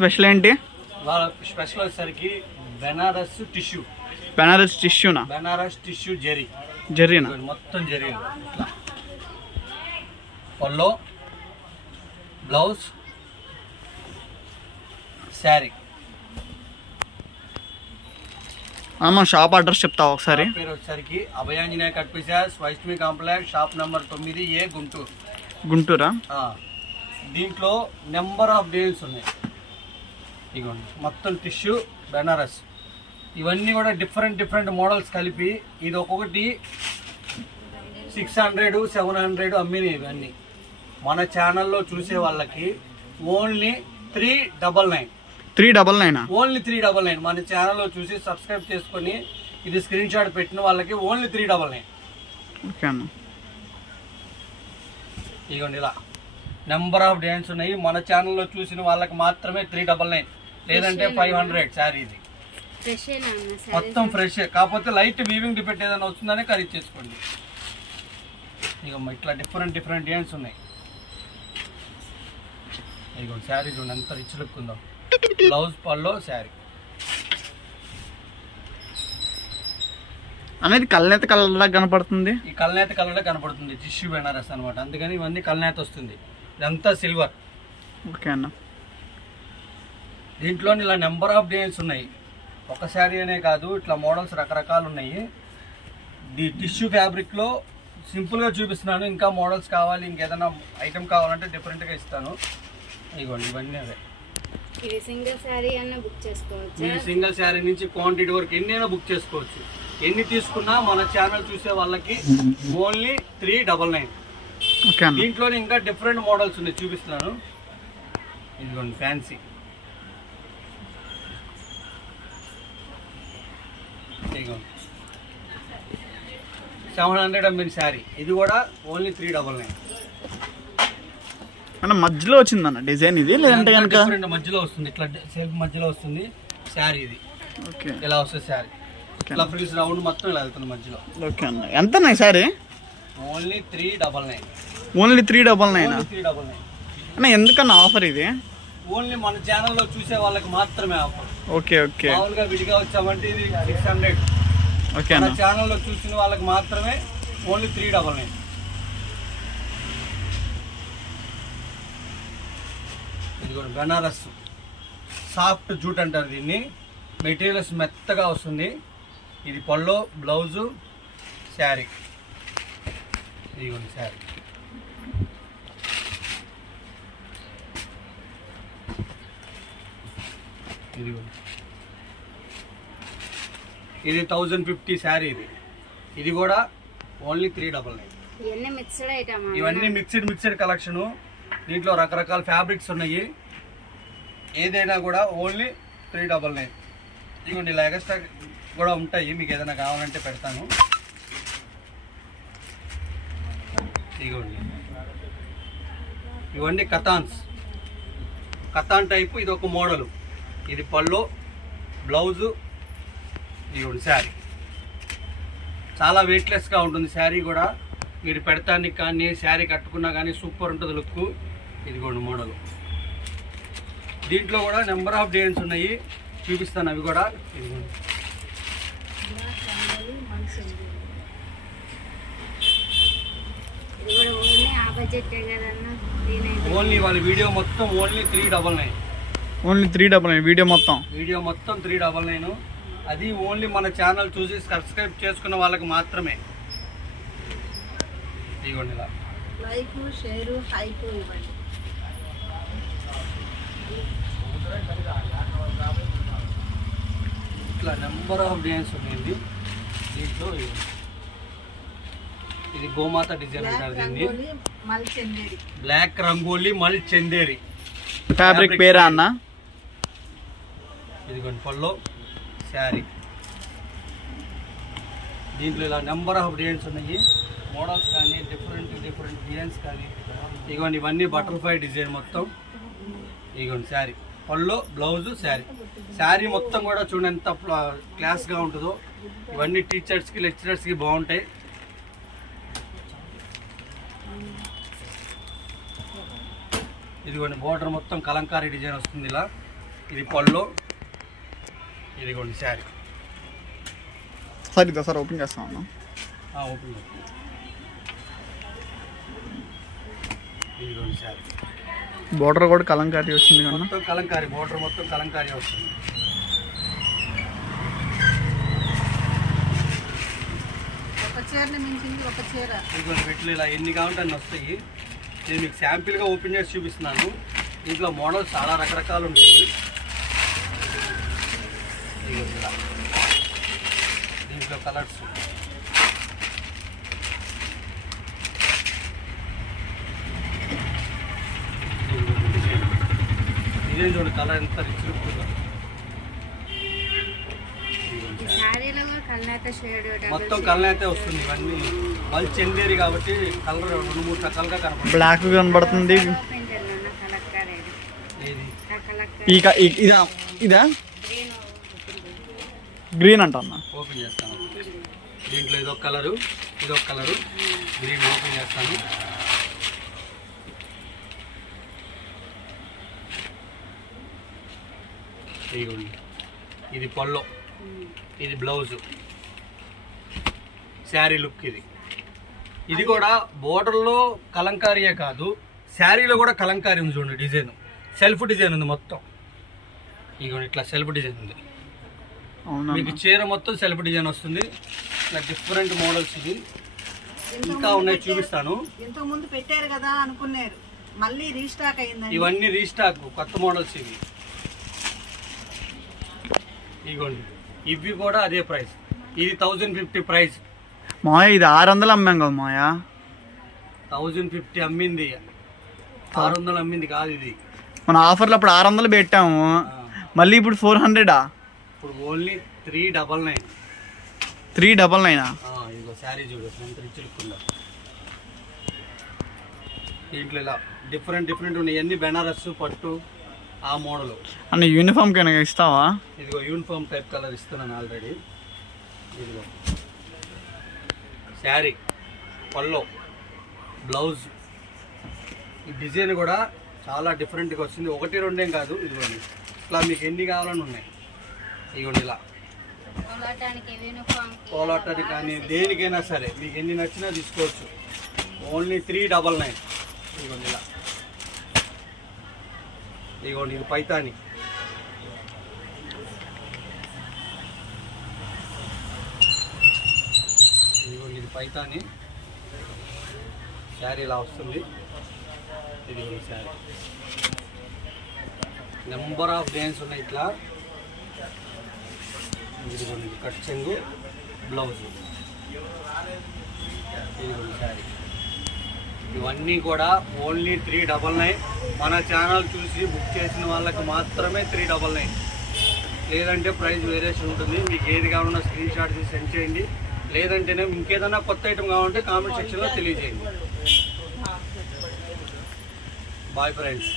Special ఏంటి? Special వచ్చేసరికి Banaras tissue. Banaras టిష్యూనా? Banaras tissue Zarina? మొత్తం జరీ. పల్లో, బ్లౌజ్, శారీ. మన షాప్ అడ్రస్ చెప్తావా ఒకసారి? పేరు వచ్చేసరికి Abhayanjaneya cut pieces, Vaishnavi complex, shop number 9A, గుంటూరా? దీంట్లో నెంబర్ ఆఫ్ డిజైన్స్ ఉన్నాయి. ఇదిగోండి మొత్తం టిష్యూ బెనారస్. ఇవన్నీ కూడా డిఫరెంట్ మోడల్స్ కలిపి ఇది ఒక్కొక్కటి 600, 700 అమ్మినాయి. ఇవన్నీ మన ఛానల్లో చూసే వాళ్ళకి ఓన్లీ 399. 399? ఓన్లీ 399. మన ఛానల్లో చూసి సబ్స్క్రైబ్ చేసుకొని ఇది స్క్రీన్ షాట్ పెట్టిన వాళ్ళకి ఓన్లీ 399. ఓకే అన్న. ఇదిగోండి ఇలా నెంబర్ ఆఫ్ డిజైన్స్ ఉన్నాయి. మన ఛానల్లో చూసిన వాళ్ళకి మాత్రమే 399, లేదంటే 500. శారీ ఇది మొత్తం ఫ్రెష్, కాకపోతే లైట్ వీవింగ్ డిపెండ్ ఏదైనా వస్తుందనే ఖరీదు చేసుకోండి. ఇక ఇట్లా డిఫరెంట్ డిజైన్స్ ఉన్నాయి. ఇక శారీ చూడండి ఎంత రిచ్ లుక్ ఉందో. బ్లౌజ్, పల్లో, శారీ అనేది కల్నేత కలర్ కనపడుతుంది. ఈ కల్నేత కలర్ కనపడుతుంది, టిష్యూ బెనారస్ అనమాట. అందుకని ఇవన్నీ కల్నేత వస్తుంది. ఇదంతా సిల్వర్. ఓకే అన్న. దీంట్లో ఇలా నెంబర్ ఆఫ్ డిజైన్స్ ఉన్నాయి. ఒక శారీ అనే కాదు, ఇట్లా మోడల్స్ రకరకాలు ఉన్నాయి. ది టిష్యూ ఫ్యాబ్రిక్లో సింపుల్గా చూపిస్తున్నాను. ఇంకా మోడల్స్ కావాలి, ఇంకేదైనా ఐటమ్ కావాలంటే డిఫరెంట్గా ఇస్తాను. ఇదిగోండి ఇవన్నీ అవే. ఇది సింగిల్ శారీ అన్న బుక్ చేసుకోవచ్చు. మీరు సింగిల్ శారీ నుంచి క్వాంటిటీ వరకు ఎన్నైనా బుక్ చేసుకోవచ్చు. ఎన్ని తీసుకున్నా మన ఛానల్ చూసే వాళ్ళకి ఓన్లీ 399. దీంట్లోనే ఇంకా డిఫరెంట్ మోడల్స్ ఉన్నాయి, చూపిస్తున్నాను. ఇదిగోండి ఫ్యాన్సీ. ఇదిగోండి 700 అమ్మిన శారీ. ఇది కూడా ఓన్లీ 399. అంటే మధ్యలో వచ్చిందన్న డిజైన్ ఇది, లేదంటే కనుక మధ్యలో వస్తుంది. ఇట్లా సెల్ఫ్ మధ్యలో వస్తుంది శారీ. ఇది ఓకే ఇలా వస్తుంది శారీ. ఇట్లా ఫ్రిల్స్ రౌండ్ మొత్తం ఇలా వెళ్తుంది మధ్యలో. ఓకే అన్న. ఎంత శారీ? ఓన్లీ 399. ఓన్లీ 399? 399 అన్న. ఎందుకన్నా ఆఫర్ ఇది? ఓన్లీ మన ఛానల్లో చూసే వాళ్ళకి మాత్రమే ఆఫర్. Okay okay. మామూలుగా విడిగా వచ్చామంటే ఇది 600. ఓకే మన అన్న. ఛానల్లో చూసిన వాళ్ళకి మాత్రమే ఓన్లీ 399. ఇది కూడా బెనారస్ సాఫ్ట్ జూట్ అంటారు దీన్ని. మెటీరియల్స్ మెత్తగా వస్తుంది. ఇది పల్లో, బ్లౌజు, శారీ. ఇదిగోండి శారీ. ఇదిగోండి ఇది 1050 శారీ. ఇది కూడా ఓన్లీ 399. ఇవన్నీ మిక్స్డ్ కలెక్షను. దీంట్లో రకరకాల ఫ్యాబ్రిక్స్ ఉన్నాయి. ఏదైనా కూడా ఓన్లీ 399. ఇదిగోండి ఇలా ఎక్స్ట్రా కూడా ఉంటాయి, మీకు ఏదైనా కావాలంటే పెడతాను. ఇదిగోండి ఇవన్నీ కతాన్ టైపు. ఇది ఒక మోడలు. ఇది పల్లో, బ్లౌజు, ఇదిగోండి శారీ. చాలా వెయిట్లెస్గా ఉంటుంది శారీ కూడా. మీరు పెడతానికి కానీ శారీ కట్టుకున్నా కానీ సూపర్ ఉంటుంది లుక్. ఇదిగోండి మోడలు. దీంట్లో కూడా నెంబర్ ఆఫ్ డిజైన్స్ ఉన్నాయి, చూపిస్తాను అవి కూడా. ఇదిగోండి ఓన్లీ వాళ్ళ వీడియో మొత్తం ఓన్లీ 399. ఓన్లీ 399 వీడియో మొత్తం 399. అది ఓన్లీ మన ఛానల్ చూసి సబ్స్క్రైబ్ చేసుకున్న వాళ్ళకి మాత్రమే. ఇదిగోండి ఇలా లైక్, షేర్, హైప్ ఇవ్వండి. ఇట్లా నెంబర్ ఆఫ్ డిజైన్స్ ఉన్నాయి. దీంట్లో ఇది గోమాత డిజైన్ అంటారు దీన్ని. బ్లాక్ రంగోలీ మల్ చందేరి ఫ్యాబ్రిక్ పేరా అన్న? ఇదిగోండి పల్లో, శారీ. దీంట్లో ఇలా నెంబర్ ఆఫ్ డిజైన్స్ ఉన్నాయి. మోడల్స్ కానీ డిఫరెంట్ డిజైన్స్ కానీ. ఇదిగోండి ఇవన్నీ బటర్ఫ్లై డిజైన్ మొత్తం. ఇదిగోండి శారీ, పల్లో, బ్లౌజు, శారీ. శారీ మొత్తం కూడా చూడండి ఎంత క్లాస్గా ఉంటుందో. ఇవన్నీ టీచర్స్కి, లెక్చరర్స్కి బాగుంటాయి. ఇదిగోండి బోర్డర్ మొత్తం కలంకారీ డిజైన్ వస్తుంది ఇలా. ఇది పళ్ళు, ఇదిగోండి శారీ. సార్ ఇదా సార్ ఓపెన్ చేస్తాం అన్న. ఓపెన్ చేయండి. ఇదిగోండి శారీ. బోర్డర్ కూడా కలంకారీ వచ్చింది కన్నా. మొత్తం కలంకారీ, బోర్డర్ మొత్తం కలంకారీ వస్తుంది. ఒక చీరని మించింది ఒక చీర. ఇదిగోండి వీటిలో ఇలా ఎన్ని కావాలంటే అన్ని వస్తాయి. నేను మీకు శాంపిల్గా ఓపెన్ చేసి చూపిస్తున్నాను. దీంట్లో మోడల్స్ చాలా రకరకాలు ఉంటాయి. ఇదిగోండి ఇలా దీంట్లో కలర్స్. ఇదే చూడండి కలర్ ఎంత రిచ్ లుక్ ఉందో. ఈ శారీలో కూడా కల్నేత షేడ్ మొత్తం కలర్ అయితే వస్తుంది. ఇవన్నీ వాళ్ళు చెందేరి కాబట్టి కలర్ 2-3 రకాలుగా కనపడుతుంది. బ్లాక్ కనబడుతుంది. ఓపెన్ చేయాలన్న కలెక్టర్ ఏది ఆ కలెక్టర్ ఇదా గ్రీన్ గ్రీన్ అంట అన్న. ఓపెన్ చేస్తాను. దీంట్లో ఇదొక కలరు, ఇదొక కలరు. గ్రీన్ ఓపెన్ చేస్తాను. ఇదిగోండి ఇది పళ్ళు, ఇది బ్లౌజు, శారీ లుక్. ఇది కూడా బోర్డర్లో కలంకారీయే కాదు, శారీలో కూడా కలంకారీ ఉంది. చూడండి డిజైన్, సెల్ఫ్ డిజైన్ ఉంది మొత్తం. ఇదిగోండి ఇట్లా సెల్ఫ్ డిజైన్ ఉంది. మీకు చీర మొత్తం సెల్ఫ్ డిజైన్ వస్తుంది. ఇట్లా డిఫరెంట్ మోడల్స్. ఇది ఇంకా ఉన్నాయి, చూపిస్తాను. ఇంతకు ముందు పెట్టారు కదా అనుకున్నారు, మళ్ళీ రీస్టాక్ అయిందండి. ఇవన్నీ రీస్టాక్, కొత్త మోడల్స్ ఇవి. ఇదిగోండి ఇవి కూడా అదే ప్రైస్. ఇది 1050 ప్రైస్. మాయా ఇది 600 అమ్మాం కదా మాయా. 1050 అమ్మింది, 600 అమ్మింది కాదు ఇది. మన ఆఫర్లో అప్పుడు 600 పెట్టాము, మళ్ళీ ఇప్పుడు 400. ఇప్పుడు ఓన్లీ 399. 399. ఇదిగో శారీ చూడు ఎంత రిచ్ లుక్ ఉందో. దీంట్లో ఇలా డిఫరెంట్ ఉన్నాయి. ఇవన్నీ బెనారస్ పట్టు ఆ మోడలు. అన్న యూనిఫామ్కి ఇస్తావా? ఇదిగో యూనిఫామ్ టైప్ కలర్ ఇస్తున్నాను ఆల్రెడీ. ఇదిగో శారీ, పళ్ళు, బ్లౌజ్. ఈ డిజైన్ కూడా చాలా డిఫరెంట్గా వచ్చింది. 1-2 కాదు. ఇదిగోండి ఇట్లా మీకు ఎన్ని కావాలని ఉన్నాయి. ఇదిగోండి ఇలా కోలాటానికి కానీ దేనికైనా సరే మీకు ఎన్ని నచ్చినా తీసుకోవచ్చు. ఓన్లీ 399. ఇదిగోండి ఇలా. ఇదిగోండి ఇది పైతాని. ఇదిగోండి ఇది పైతాని శారీ ఇలా వస్తుంది. ఇదిగోండి శారీ నెంబర్ ఆఫ్ డిజైన్స్ ఉన్నాయి ఇట్లా. ఇదిగోండి ఇది కట్ చెంగు, బ్లౌజ్. ఇదిగోండి శారీ. ఇవన్నీ కూడా ఓన్లీ 399. మన ఛానల్ చూసి బుక్ చేసిన వాళ్ళకి మాత్రమే 399. లేదంటే ప్రైస్ వేరియేషన్ ఉంటుంది. మీకు ఏది కావాలన్నా స్క్రీన్ షాట్ తీసి సెండ్ చేయండి. లేదంటేనే ఇంకేదైనా కొత్త ఐటమ్ కావాలంటే కామెంట్ సెక్షన్లో తెలియజేయండి. Bye friends.